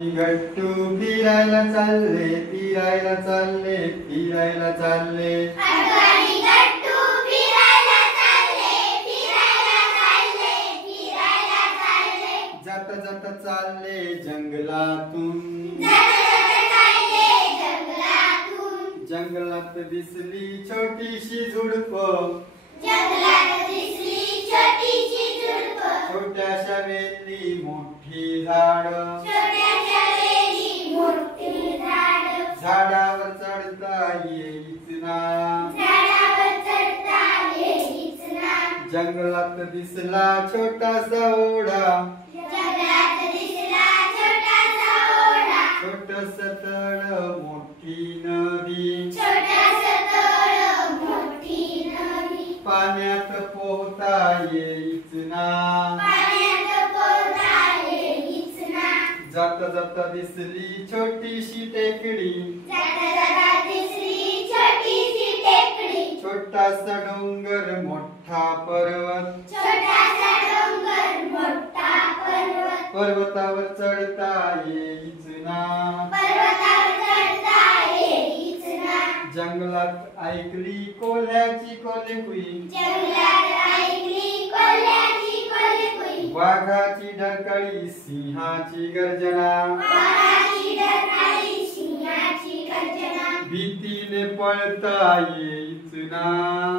गट्टू फिरायला चालले, फिरायला चालले, फिरायला चालले. अडवाणी गट्टू फिरायला चालले, फिरायला चालले, फिरायला चालले. जाता जाता चालले जंगलातून, जाता चालले जंगलातून. जंगलात दिसली छोटीशी झुडप, जंगलात दिसली छोटीशी झुडप. छोट्याशा वेली मोठी झाड, छोट्याशा वेली मोठी झाड. झाडावर चढता येईच ना, झाडावर चढता येईच ना. जंगलात दिसला छोटासा ओढा, जंगलात दिसला छोटासा ओढा. छोटस तळ मोठी नदी, छोटासा तळ मोठी नदी. पाण्यात पोहता येईच ना, पाण्यात पोहता येईच ना. जाता जाता दिसली छोटीशी टेकडी, जाता जाता दिसली छोटीशी टेकडी. छोटासा डोंगर मोठा पर्वत, छोटासा डोंगर मोठा पर्वत. पर्वतावर चढता येईच ना, पर्वतावर चढता येईच ना. जंगलात ऐकली कोल्ह्याची कोल्हेकुई, जंगलात ऐकली कोल्ह्याची कोल्हेकुई. वाघाची डरकाळी सिंहाची गर्जना, वाघाची डरकाळी सिंहाची गर्जना. भीतीने पळता येईच ना,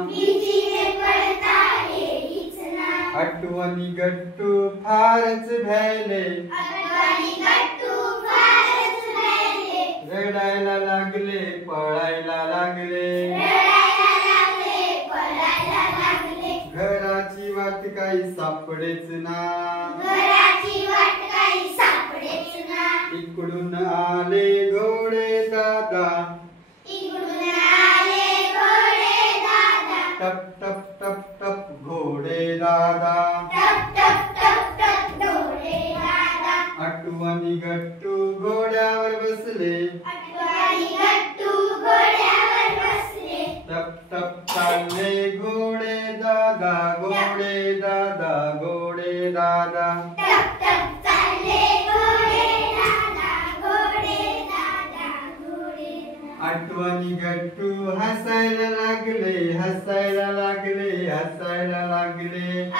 भीतीने पळता येईच ना. आठवणी गट्टू फारच भ्यायले, अडवाणी गट्टू फारच भ्यायले. रडायला लागले पळायला लागले. रडायला लागले, पळायला लागले. घराची वाट काही सापडेच ना, घराची वाट काही सापडेच ना. इकडून आले घोडे दादा, इकडून आले घोडे दादा. टप टप टप टप घोडे दादा. टप टप टप टप घोडे दादा. आठवणी गट्टू घोड्यावर बसले, अडवाणी गट्टू घोड्यावर बसले. टप टप चालले घोडे दादा, घोडे दादा, घोडे दादा. टप टप चालले घोडे दादा, घोडे दादा, घोडे दादा. आठवणी गट्टू हसायला लागले, हसायला लागले, हसायला लागले.